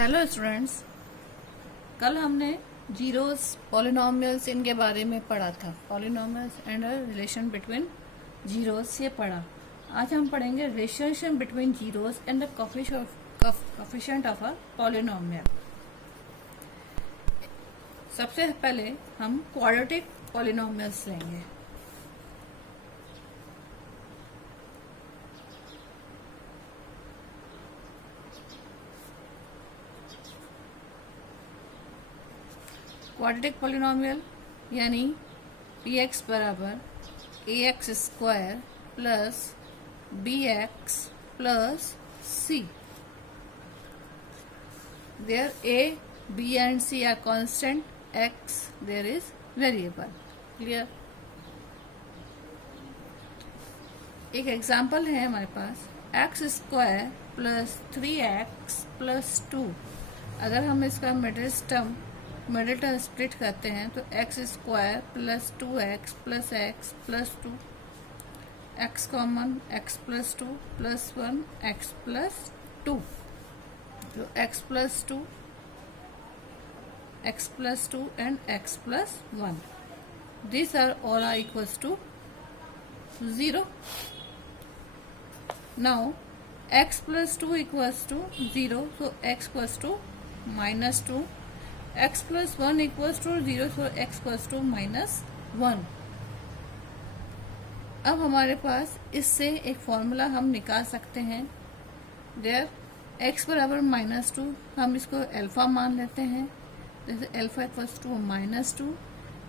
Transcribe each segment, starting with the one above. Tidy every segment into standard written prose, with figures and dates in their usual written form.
Hello students, कल हमने zeros, polynomials इनके बारे में पढ़ा था। Polynomials and relation between zeros ये पढ़ा। आज हम पढ़ेंगे relationship between zeros and the coefficient of a polynomial. सबसे पहले हम क्वाड्रेटिक पॉलिनोमियल्स लेंगे। क्वाड्रेटिक पॉलिनोमियल यानी px बराबर ax square plus bx plus c, where a, b and c are constant, x there is variable. Clear? एक example है हमारे पास x square plus 3x plus 2। अगर हम इसका मिडिल टर्म स्प्लिट करते हैं तो x square plus 2x plus x plus 2, x common, x plus 2 plus 1 x plus 2, तो x plus 2, x plus 2 and x plus 1, these are all are equals to 0. Now x plus 2 equals to 0, so x equals to minus 2. x plus 1 equals to 0, so x equals to minus 1. अब हमारे पास इससे एक formula हम निकाल सकते हैं। There x बराबर minus 2, हम इसको अल्फा मान लेते हैं, जैसे alpha equals to minus 2,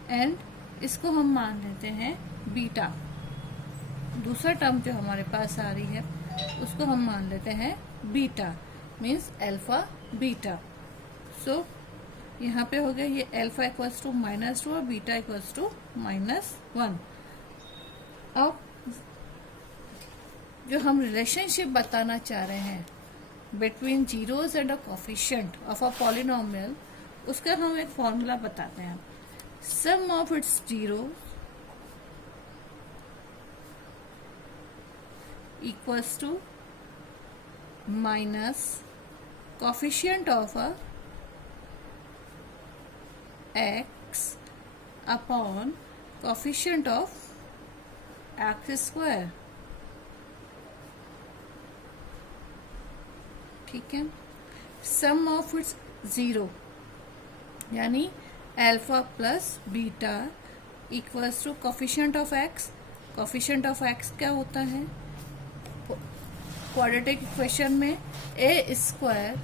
and इसको हम मान लेते हैं बीटा। दूसरा टर्म जो हमारे पास आ रही है उसको हम मान लेते हैं बीटा, मीन्स अल्फा बीटा। सो यहाँ पे हो गया ये अल्फा इक्वल्स टू माइनस 2 और बीटा इक्वल्स टू माइनस 1। अब जो हम रिलेशनशिप बताना चाह रहे हैं between zeros and a coefficient of a polynomial, उसका हम एक फॉर्मूला बताते हैं। Sum of its zero equals to minus coefficient of a x upon coefficient of x square। ठीक है, सम ऑफ इट्स जीरो यानी alpha plus beta equals to coefficient of x. Coefficient of x क्या होता है quadratic equation में? A square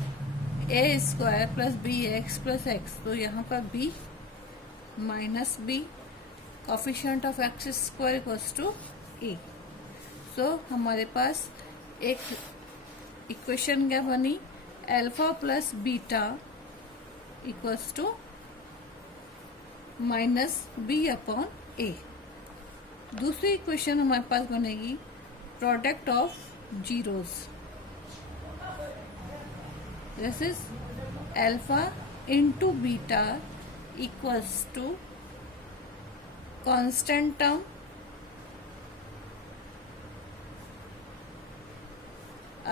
plus b x plus x, तो यहाँ पर b minus b, coefficient of x square equals to a. So हमारे पास एक इक्वेशन क्या बनी, alpha plus beta equals to minus b upon a. दूसरी इक्वेशन हमारे पास बनेगी product of zeros, this is alpha into beta equals to constant term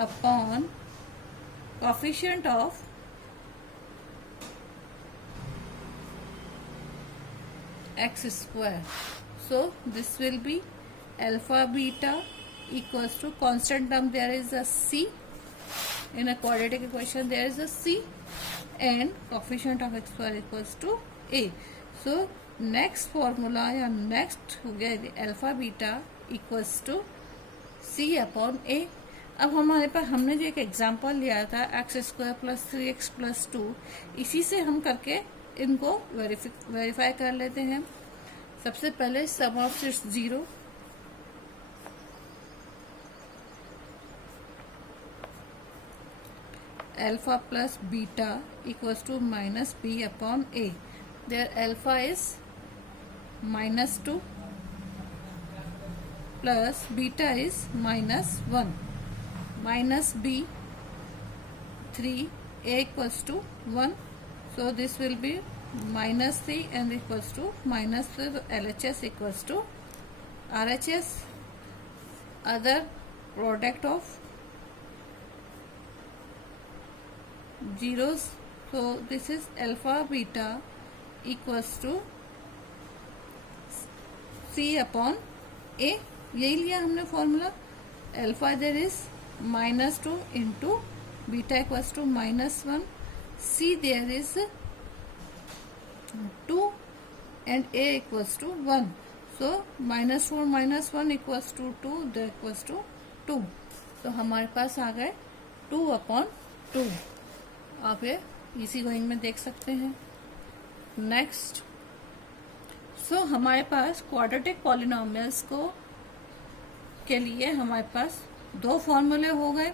upon coefficient of x square. So this will be alpha beta equals to constant term, there is a c in a quadratic equation, there is a c, and coefficient of x square equals to a. So next formula या next हो गया alpha beta equals to c upon a। अब हमारे पास हमने जो एक example लिया था x square plus 3x plus 2, इसी से हम करके इनको वेरीफाई कर लेते हैं। सबसे पहले sum of its zero, alpha plus beta equals to minus b upon a. There alpha is minus 2 plus beta is minus 1, minus b 3, a equals to 1, so this will be minus 3 and equals to minus 3, so LHS equals to RHS, other product of zeros, so this is alpha beta equals to c upon a. यही लिया हमने formula. Alpha there is -2 into beta equals to -1, c there is 2 and a equals to 1. So -4 -1 equals to 2, that equals to 2. तो हमारे पास आ गए 2/2. आप ये इसी going में देख सकते हैं. नेक्स्ट, सो हमारे पास क्वाड्रेटिक पॉलिनोमियल्स को के लिए हमारे पास दो फॉर्मूले हो गए.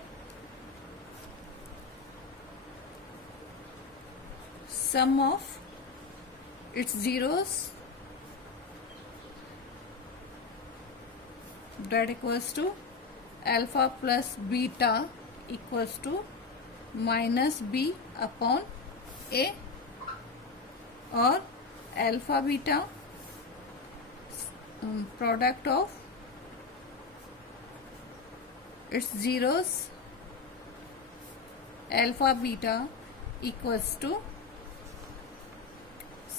सम of its zeros, that equals to alpha plus beta equals to minus b upon a, और alpha beta product of its zeros alpha beta equals to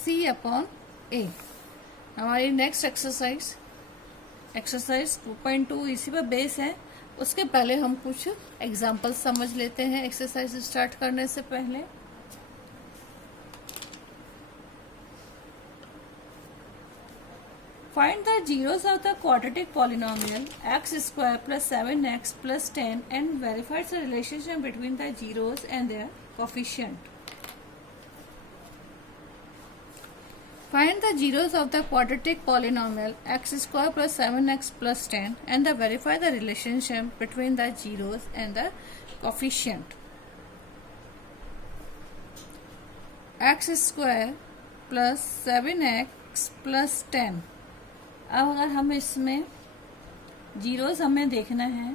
c upon a. हमारी नेक्स्ट एक्सरसाइज 2.2 इसी पर बेस है. उसके पहले हम कुछ example समझ लेते हैं एक्सरसाइज स्टार्ट करने से पहले. Find the zeros of the quadratic polynomial x square plus 7x plus 10 and verified the relationship between the zeros and their coefficient. Find the zeros of the quadratic polynomial x square plus 7x plus 10 and verify the relationship between the zeros and the coefficient. x square plus 7x plus 10. अब अगर हम इसमें zeros हमें देखना है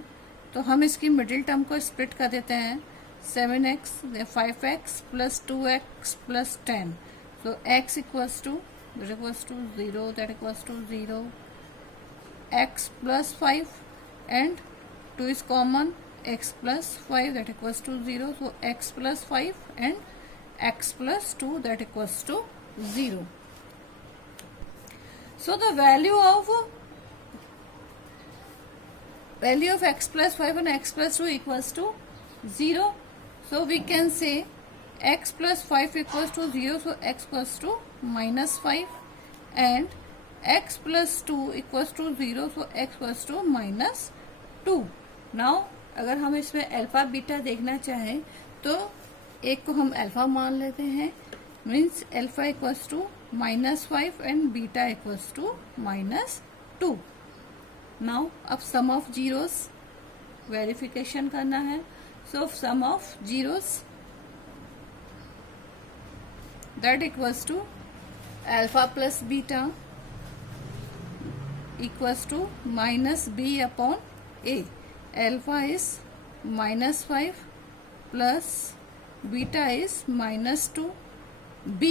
तो हम इसकी मिडिल टर्म को स्प्लिट कर देते हैं. 7x 5x plus 2x plus 10. So x equals to 0, that equals to 0, x plus 5 and 2 is common, x plus 5 that equals to 0, so x plus 5 and x plus 2 that equals to 0. So the value of x plus 5 and x plus 2 equals to 0. So we can say x plus 5 equals to 0, so x equals to -5 and x plus 2 equals to 0, so x equals to -2. Now अगर हम इसमें alpha beta देखना चाहें तो एक को हम alpha मान लेते हैं, means alpha equals to -5 and beta equals to -2. Now अब सम ऑफ जीरोस वेरिफिकेशन करना है. So sum of zeros that equals to alpha plus beta equals to minus b upon a. Alpha is -5 plus beta is -2, b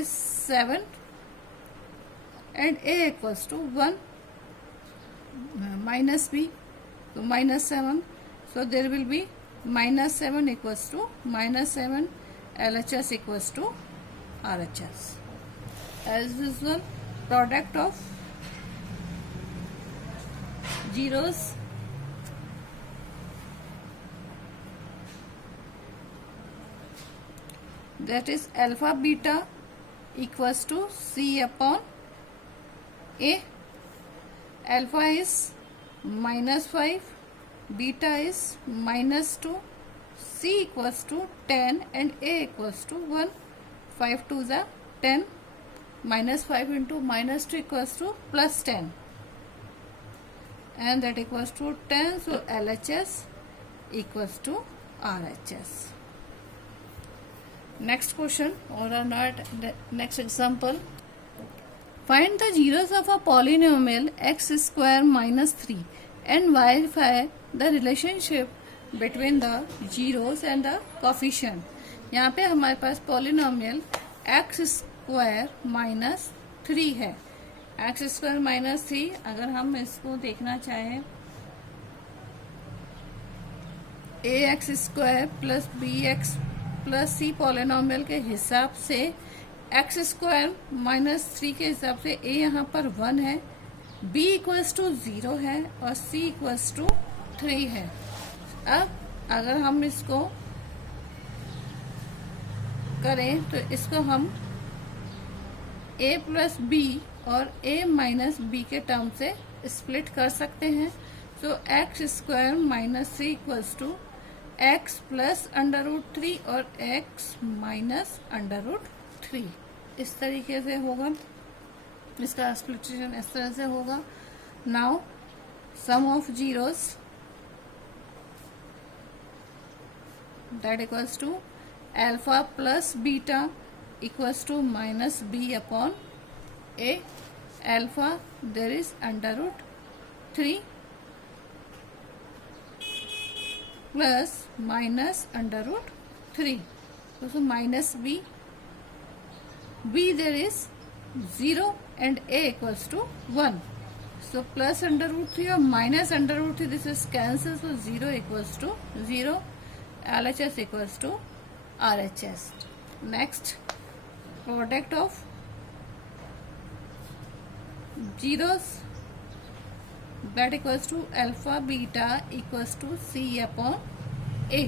is 7 and a equals to 1 minus b, so -7, so there will be -7 equals to -7. LHS equals to RHS. As usual, product of zeros that is alpha beta equals to c upon a. Alpha is -5, beta is -2, c equals to 10 and a equals to 1. 5 2s are 10, -5 into -2 equals to +10 and that equals to 10. So LHS equals to RHS. Next question or next example. Find the zeros of a polynomial x square -3 and verify the relationship between the zeros and the coefficient. यहाँ पे हमारे पास polynomial x square -3 है. x square -3 अगर हम इसको देखना चाहें a x square plus b x plus c polynomial के हिसाब से एक्स स्क्वायर माइनस 3 के हिसाब से ए यहाँ पर 1 है, बी इक्वल्स टू 0 है और सी इक्वल्स टू 3 है। अब अगर हम इसको करें तो इसको हम a प्लस बी और a माइनस बी के टर्म से स्प्लिट कर सकते हैं। So x square minus 3 equals to x plus √3 और एक्स माइनस √3। इस तरीके से होगा, इसका स्प्लिटेशन इस तरह से होगा। Now sum of zeros that equals to alpha plus beta equals to minus b upon a. Alpha there is √3 plus minus √3, so minus b, there is 0 and a equals to 1, so plus √3 or minus √3, this is cancelled, so 0 equals to 0, LHS equals to RHS. Next, product of zeros that equals to alpha beta equals to c upon a.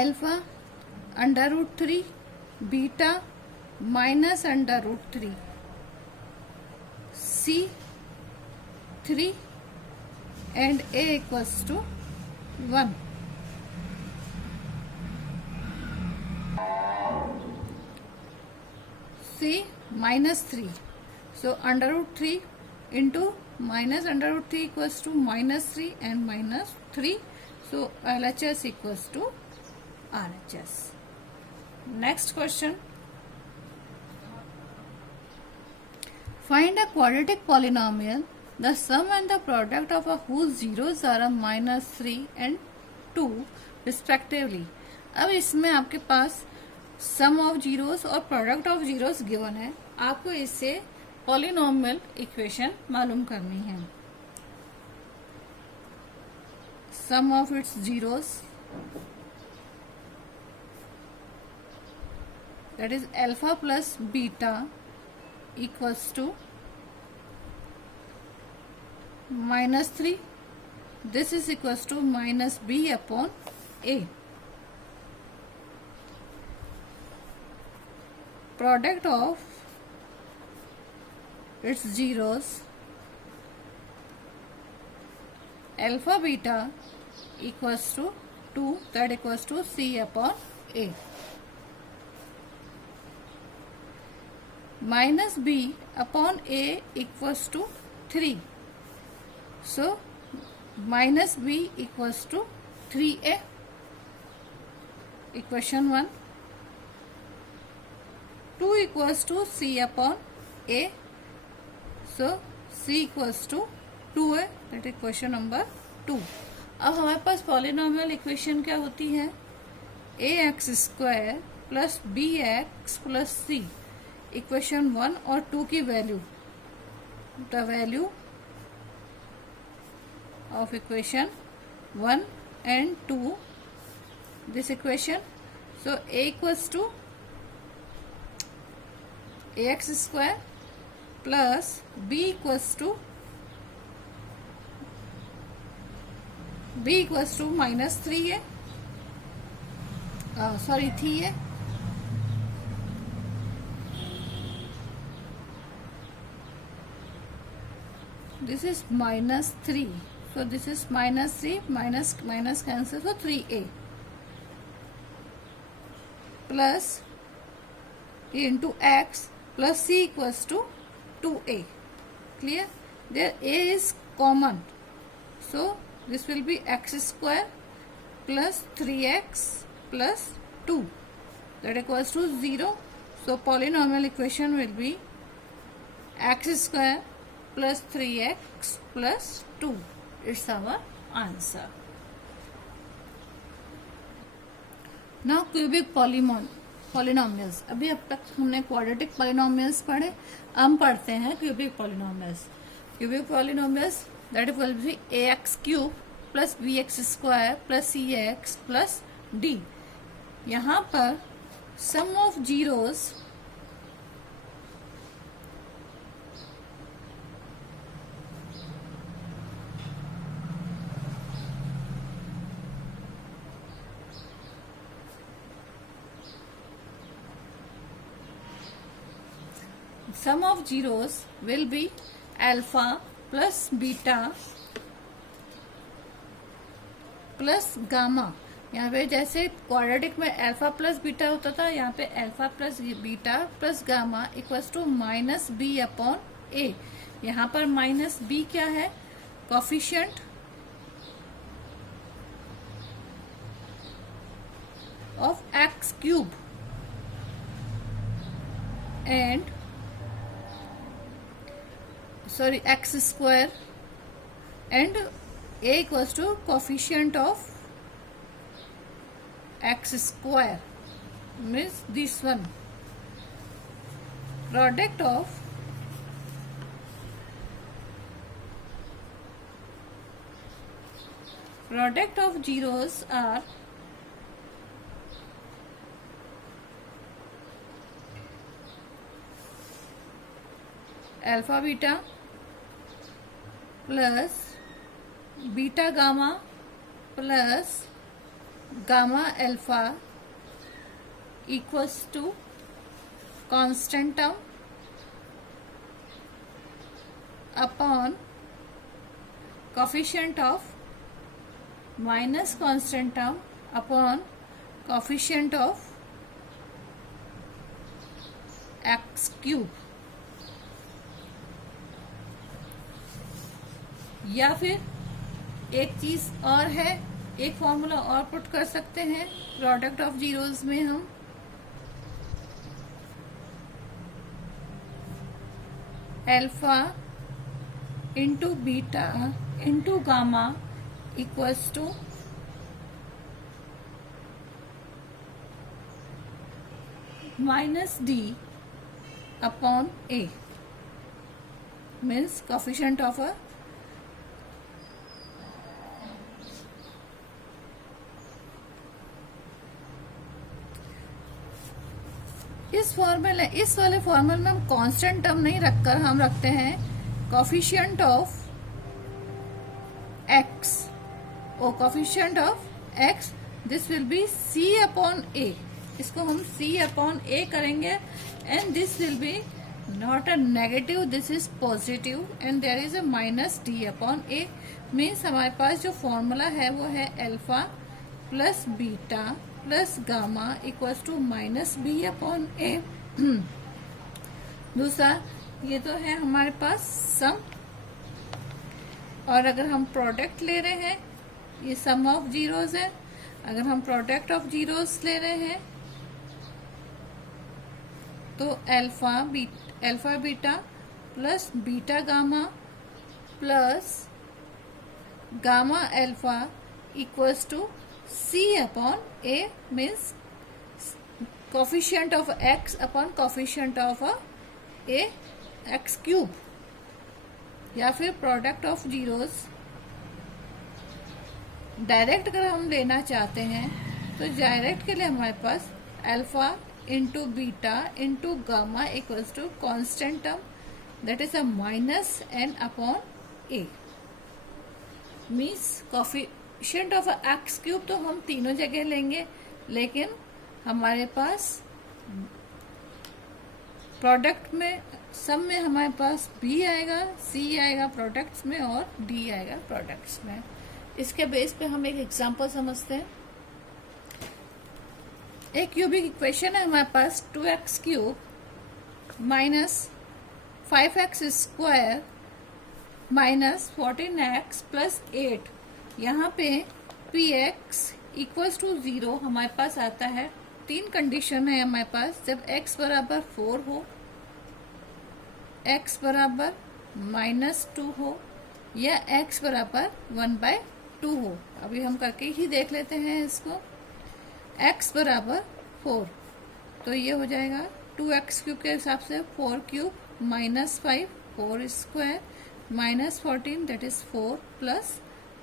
Alpha √3, beta minus √3, c 3 and a equals to 1. c minus 3, so √3 into minus √3 equals to minus 3 and minus 3, so LHS equals to RHS. Next question, find a quadratic polynomial, the sum and the product of whose zeros are a -3 and 2 respectively. अब इसमें आपके पास sum of zeros और product of zeros given है, आपको इससे polynomial equation मालूम करनी है। Sum of its zeros that is alpha plus beta equals to -3, this is equals to minus b upon a. Product of its zeros alpha beta equals to 2, that equals to c upon a, minus b upon a equals to 3, so minus b equals to 3a, equation 1. 2 equals to c upon a, so c equals to 2 है, that is question number 2. अब हमारे पास polynomial equation क्या होती है, a x square plus b x plus c, equation 1 और 2 की value, the value of equation 1 and 2 this equation, so a equals to ax square plus b equals to -3 है, sorry 3 है, this is -3, so this is -3 minus cancel, so 3a plus into x plus c equals to 2a. Clear? There a is common, so this will be x square plus 3x plus 2, that equals to 0. So polynomial equation will be x square plus 3x plus 2. It's our answer. Now cubic polynomials, अभी अब तक हमने quadratic polynomials पढ़े, हम पढ़ते हैं cubic polynomials. Cubic polynomials that will be ax cube plus bx square plus cx plus d। यहाँ पर sum of zeros will be alpha plus beta plus gamma. यहाँ पे जैसे क्वाड्रेटिक में अल्फा प्लस बीटा होता था, यहाँ पे alpha plus beta plus gamma equals to minus b upon a. यहाँ पर माइनस बी क्या है? Coefficient of x cube and x square and a equals to coefficient of x square means this one product of zeros are alpha beta plus beta gamma plus gamma alpha equals to constant term upon coefficient of minus constant term upon coefficient of x cube. या फिर एक चीज और है, एक formula और put कर सकते हैं प्रोडक्ट ऑफ जीरोस में हम alpha into beta into gamma equals to minus d upon a means coefficient of a इस वाले फॉर्मूले में हम कांस्टेंट टर्म नहीं रखकर हम रखते हैं कोफिशिएंट ऑफ एक्स और coefficient of x this will be c upon a. इसको हम सी अपॉन ए करेंगे and this will be not a negative, this is positive and there is a minus d upon a. Means हमारे पास जो formula है वो है alpha plus beta plus gamma equals to minus b upon a. दूसरा ये तो है हमारे पास सम, और अगर हम प्रोडक्ट ले रहे हैं ये सम ऑफ जीरोस है। अगर हम प्रोडक्ट ऑफ जीरोस ले रहे हैं तो alpha beta plus beta gamma plus gamma alpha equals to C upon A means coefficient of x upon coefficient of a x cube। या फिर प्रोडक्ट ऑफ जीरोस डायरेक्ट अगर हम लेना चाहते हैं तो डायरेक्ट के लिए हमारे पास alpha into beta into gamma equals to constant term that is a minus n upon a. Means coefficient of x cube तो हम तीनों जगह लेंगे, लेकिन हमारे पास प्रोडक्ट में सम में हमारे पास बी आएगा, सी आएगा प्रोडक्ट्स में और डी आएगा प्रोडक्ट्स में। इसके बेस पे हम एक एग्जांपल समझते हैं। एक क्यूबिक इक्वेशन है हमारे पास 2x cube minus 5x square minus 14x plus 8। यहाँ पे px इक्वल्स टू 0 हमारे पास आता है। तीन कंडीशन है हमारे पास, जब x बराबर 4 हो, x बराबर -2 हो या x बराबर 1/2 हो। अभी हम करके ही देख लेते हैं इसको। x बराबर 4 तो ये हो जाएगा 2x क्यूब के हिसाब से 4 cube -5 4 square minus 14 that is 4 plus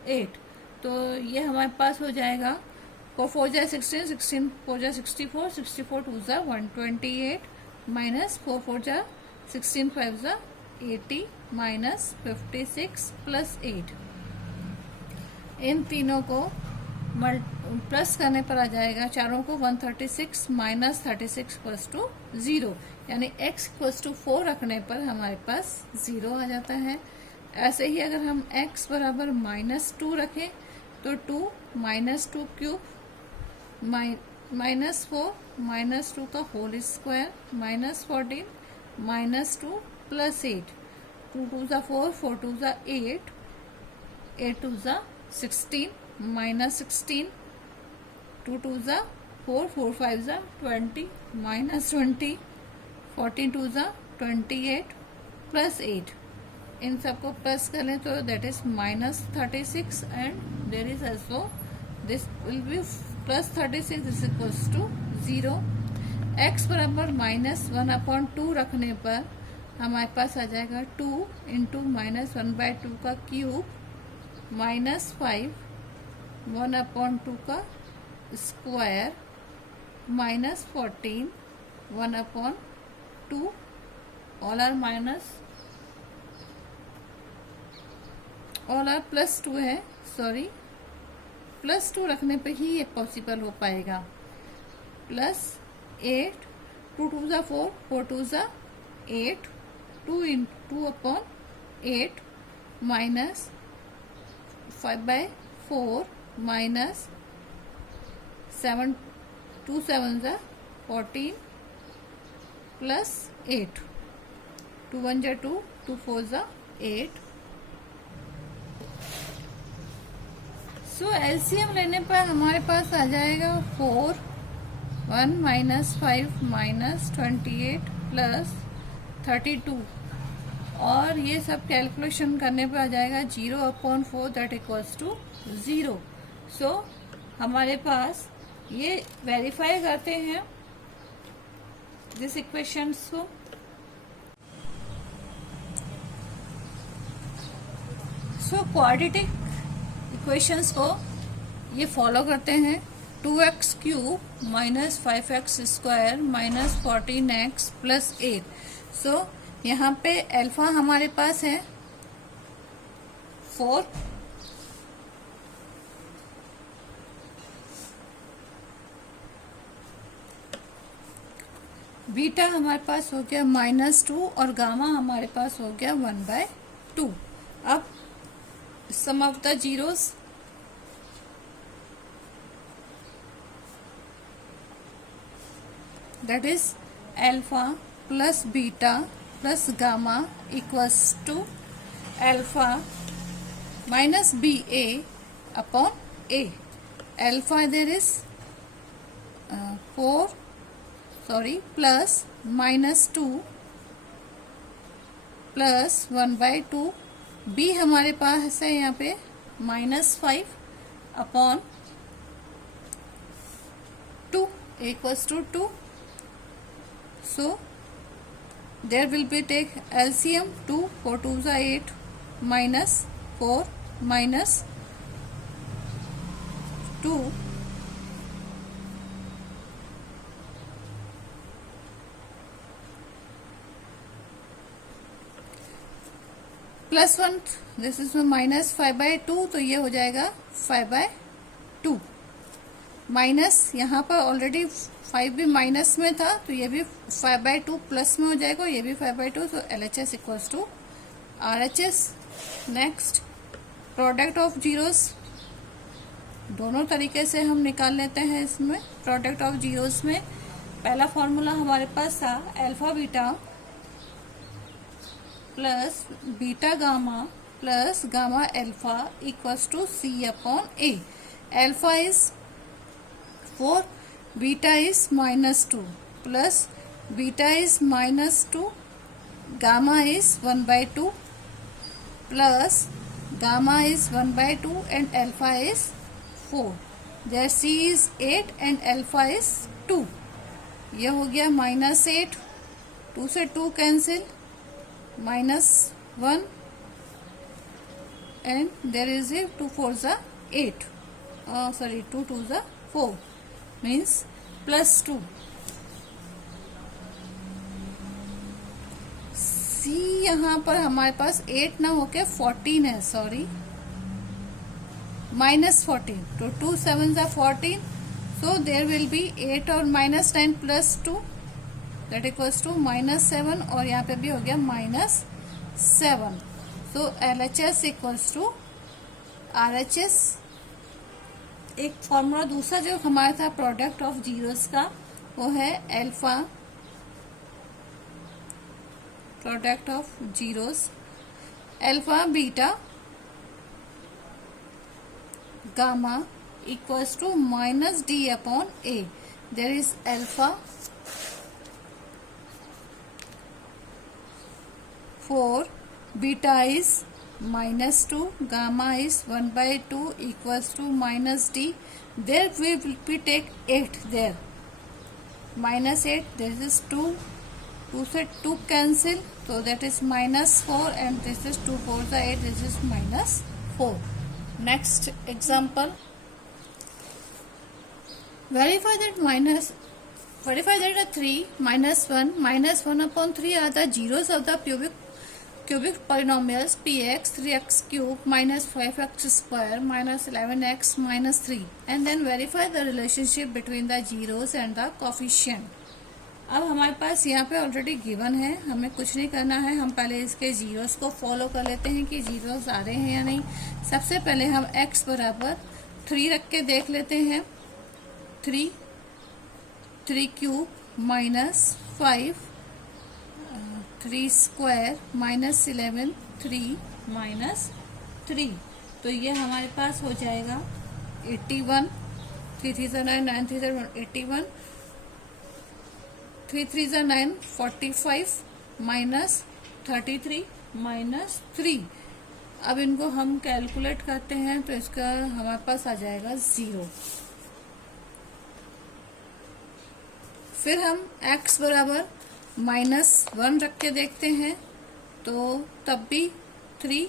8। तो ये हमारे पास हो जाएगा 4 4 जा 16, 16 4 जा 64, 64 2 जा 128 माइनस 4 4 जा 16 5 जा 80 माइनस 56 प्लस 8। इन तीनों को प्लस करने पर आ जाएगा चारों को 136 माइनस 36 इक्वल्स टू 0, यानी x इक्वल्स टू 4 रखने पर हमारे पास 0 आ जाता है। ऐसे ही अगर हम x बराबर -2 रखें तो 2 -2 क्यूब माइनस 4 -2 का होल स्क्वायर माइनस 14 -2 प्लस 8, 2 2 जा 4 4 2 जा 8 8 2 जा 16 माइनस 16, 2 2 जा 4 4 5 जा 20 माइनस 20, 14 2 जा 28 प्लस 8। इन सबको प्लस कर लें तो that is minus 36 and there is also this will be plus 36, this equals to 0। x बराबर -1/2 रखने पर हमारे पास आ जाएगा 2 इंटू -1/2 का क्यूब माइनस 5 1/2 का square minus 14 1/2 all are plus 2 है, सॉरी प्लस 2 रखने पे ही ये पॉसिबल हो पाएगा। प्लस 8 2 2 जा 4 4 2 जा 8 2/8 माइनस 5/4 माइनस 7 2 7 जा 14 प्लस 8 2 1 जा 2 2 4 जा 8। सो एलसीएम लेने पर हमारे पास आ जाएगा 4 1 माइनस 5 माइनस 28 प्लस 32, और ये सब कैलकुलेशन करने पर आ जाएगा 0/4 दैट इक्वल्स टू 0। सो हमारे पास ये वेरीफाई करते हैं दिस इक्वेशंस को। सो क्वाड्रेटिक इक्वेशंस को ये फॉलो करते हैं। 2x cube minus 5x square minus 14x plus 8। सो यहाँ पे अल्फा हमारे पास है 4, बीटा हमारे पास हो गया -2 और गामा हमारे पास हो गया 1/2। अब sum of the zeros, that is alpha plus beta plus gamma equals to alpha minus ba upon a. Alpha there is 4 plus -2 plus 1/2, b हमारे पास है यहाँ पे -5 upon 2 equals to 2. So there will be take LCM 2 4 2 is 8 minus 4 minus 2 plus 1, this is minus 5/2, तो ये हो जाएगा 5/2 minus, यहाँ पर ऑलरेडी 5 भी माइनस में था तो ये भी 5/2 प्लस में हो जाएगा, ये भी 5/2। So LHS equals to RHS। Next product of zeros, दोनों तरीके से हम निकाल लेते हैं। इसमें प्रोडक्ट ऑफ जीरोस में पहला फॉर्मूला हमारे पास था alpha beta plus beta gamma plus gamma alpha equals to C/A। Alpha is 4, beta is -2 plus beta is -2, gamma is 1/2 plus gamma is 1/2 and alpha is 4। There C is 8 and alpha is 2। यह हो गया -8, 2 से 2 cancel, -1 and there is a 2 4s are 8. 2 2s are 4 means plus 2. C यहाँ पर हमारे पास 8 ना होके 14 है, सॉरी -14. तो 2 7s are 14. So there will be 8 और -9 plus 2 that equals to -7 और यहाँ पे भी हो गया -7. So LHS equals to RHS. एक फॉर्मूला दूसरा जो हमारा था प्रोडक्ट ऑफ जीरोस का, वो है alpha, product of zeros, alpha beta gamma equals to minus d upon a. There is alpha 4, beta is -2, gamma is 1/2 equals to minus d. There we will be take 8 there. -8, this is 2. 2 से 2 cancel, so that is -4 and this is 2 4 the 8. This is -4. Next example. Verify that the 3 -1 upon 3 are the zeros of the cubic polynomials px 3x cube -5x square -11x -3, and then verify the relationship between the zeros and the coefficient. अब हमारे पास यहाँ पे already given है, हमें कुछ नहीं करना है. हम पहले इसके जीरोस को फॉलो कर लेते हैं कि जीरोस आ रहे हैं या नहीं. सबसे पहले हम x बराबर 3 रख के देख लेते हैं. 3 क्यूब -5 3 स्क्वायर -11 3 -3, तो ये हमारे पास हो जाएगा 81. 3 3 9 9 3 81, 3 3 9 45 -33 -3. अब इनको हम कैलकुलेट करते हैं तो इसका हमारे पास आ जाएगा 0. फिर हम x बराबर -1 रख के देखते हैं, तो तब भी 3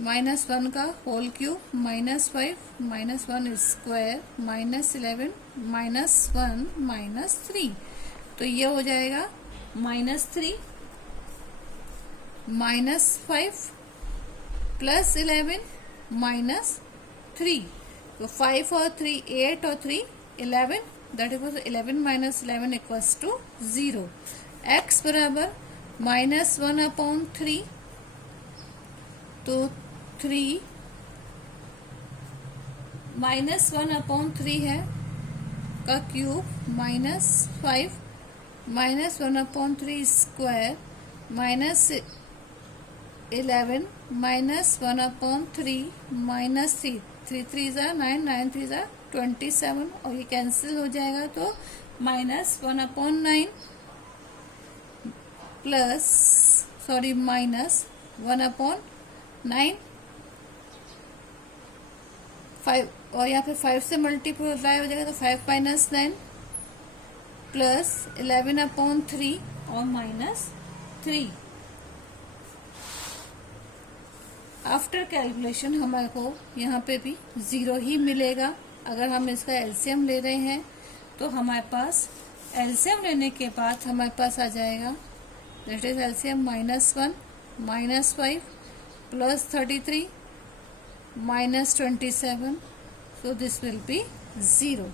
-1 का होल क्यूब -5 -1 स्क्वायर -11 -1 -3, तो ये हो जाएगा -3 -5 प्लस 11 -3. तो 5 और 3 8 और 3 11, that equals 11 minus 11 equals to 0. x बराबर -1 upon 3, तो 3 -1 upon 3 है का क्यूब -5 -1 upon 3 स्क्वायर -11 -1 upon 3 -3. 3 3 9 9 3 27 और ये कैंसिल हो जाएगा, तो -1 upon 9 प्लस -1 upon 9 5, और यहाँ पे 5 से मल्टीप्लाई हो जाएगा, तो 5 - 9 प्लस 11 upon 3 और -3. आफ्टर कैलकुलेशन हमारे को यहाँ पे भी 0 ही मिलेगा. अगर हम इसका एलसीएम ले रहे हैं तो हमारे पास एलसीएम लेने के बाद हमारे पास आ जाएगा, that is LCM -1 -5 plus 33 -27, so this will B 0.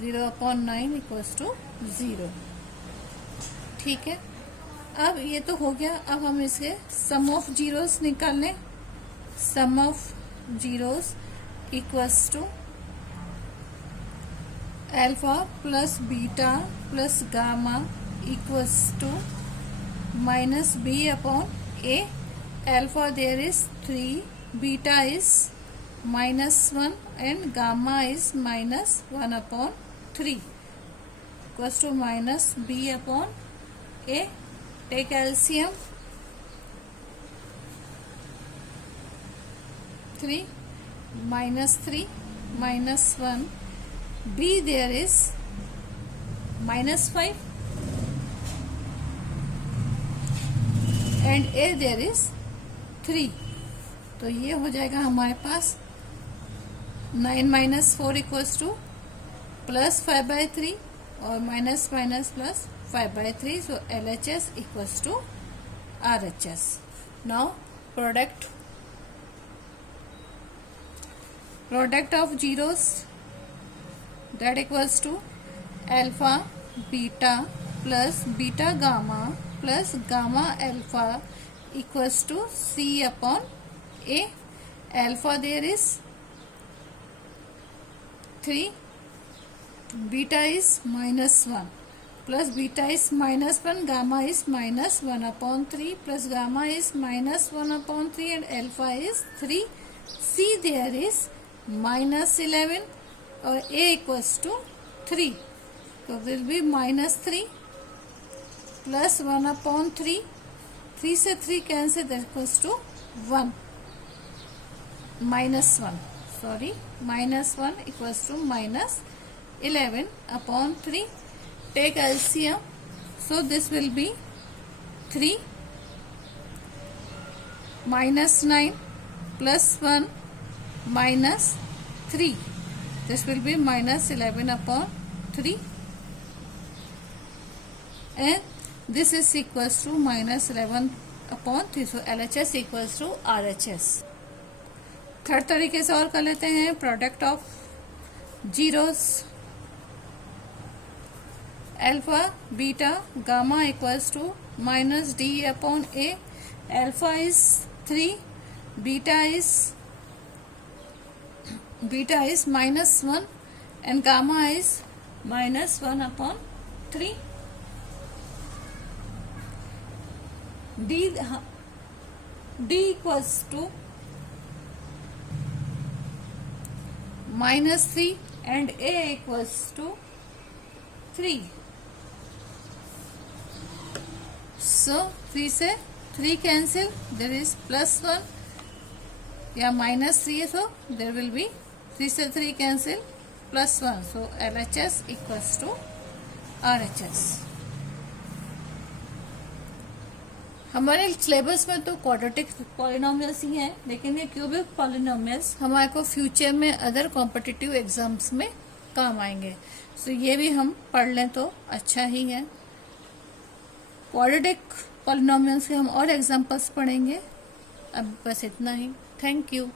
0 upon 9 equals to 0. ठीक है, अब ये तो हो गया. अब हम इसके सम ऑफ जीरोस निकाल लें. Sum of zeros equals to alpha plus beta plus gamma equals to -b upon a. Alpha there is 3, beta is -1 and gamma is -1 upon 3 equals to -b upon a. Take LCM. 3 -3 -1, b there is -5 and a there is 3. तो ये हो जाएगा हमारे पास 9 minus 4 equals two plus 5/3 और minus minus plus 5/3. So LHS equals to RHS. Now product of zeros, that equals to alpha beta plus beta gamma plus gamma alpha equals to C upon A. Alpha there is 3, beta is -1 plus beta is -1, gamma is -1/3 plus gamma is -1/3 and alpha is 3. C there is -11 और A equals to 3. So will be -3 plus 1/3. 3 से 3 cancel, that equals to 1. -1, sorry, -1 equals to -11/3. Take LCM. So this will be 3 minus 9 plus 1 minus 3. This will be -11/3. And this is equals to -11/3. So LHS equals to RHS. Third तरीके से और कर लेते हैं. Product of zeros, alpha beta gamma equals to minus D upon A. Alpha is 3, beta is -1 and gamma is -1/3. D equals to -3 and A equals to 3. So 3 से 3 cancel, there is +1 या -3 है, so there will be 3 से 3 cancel +1. So LHS equals to RHS. हमारे syllabus में तो quadratic polynomials ही हैं, लेकिन ये क्यूबिक पॉलिनोमियल्स हमारे को फ्यूचर में अदर कॉम्पिटिटिव एग्जाम्स में काम आएंगे. सो ये भी हम पढ़ लें तो अच्छा ही है. क्वाड्रेटिक पॉलिनोमियल्स के हम और एग्जांपल्स पढ़ेंगे. अब बस इतना ही. Thank you.